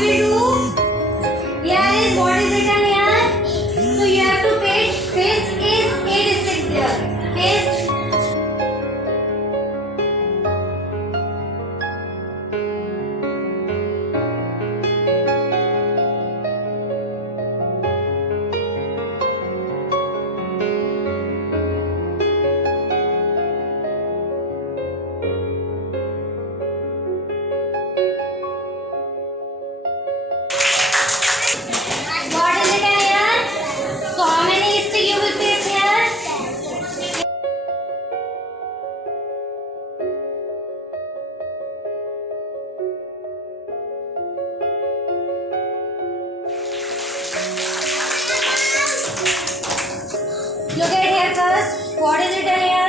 we will do? Here is what is written here. So you have to paste. Paste is a district there. Paste. What is written here? So how many district you will paste here? Look at here first. What is written here?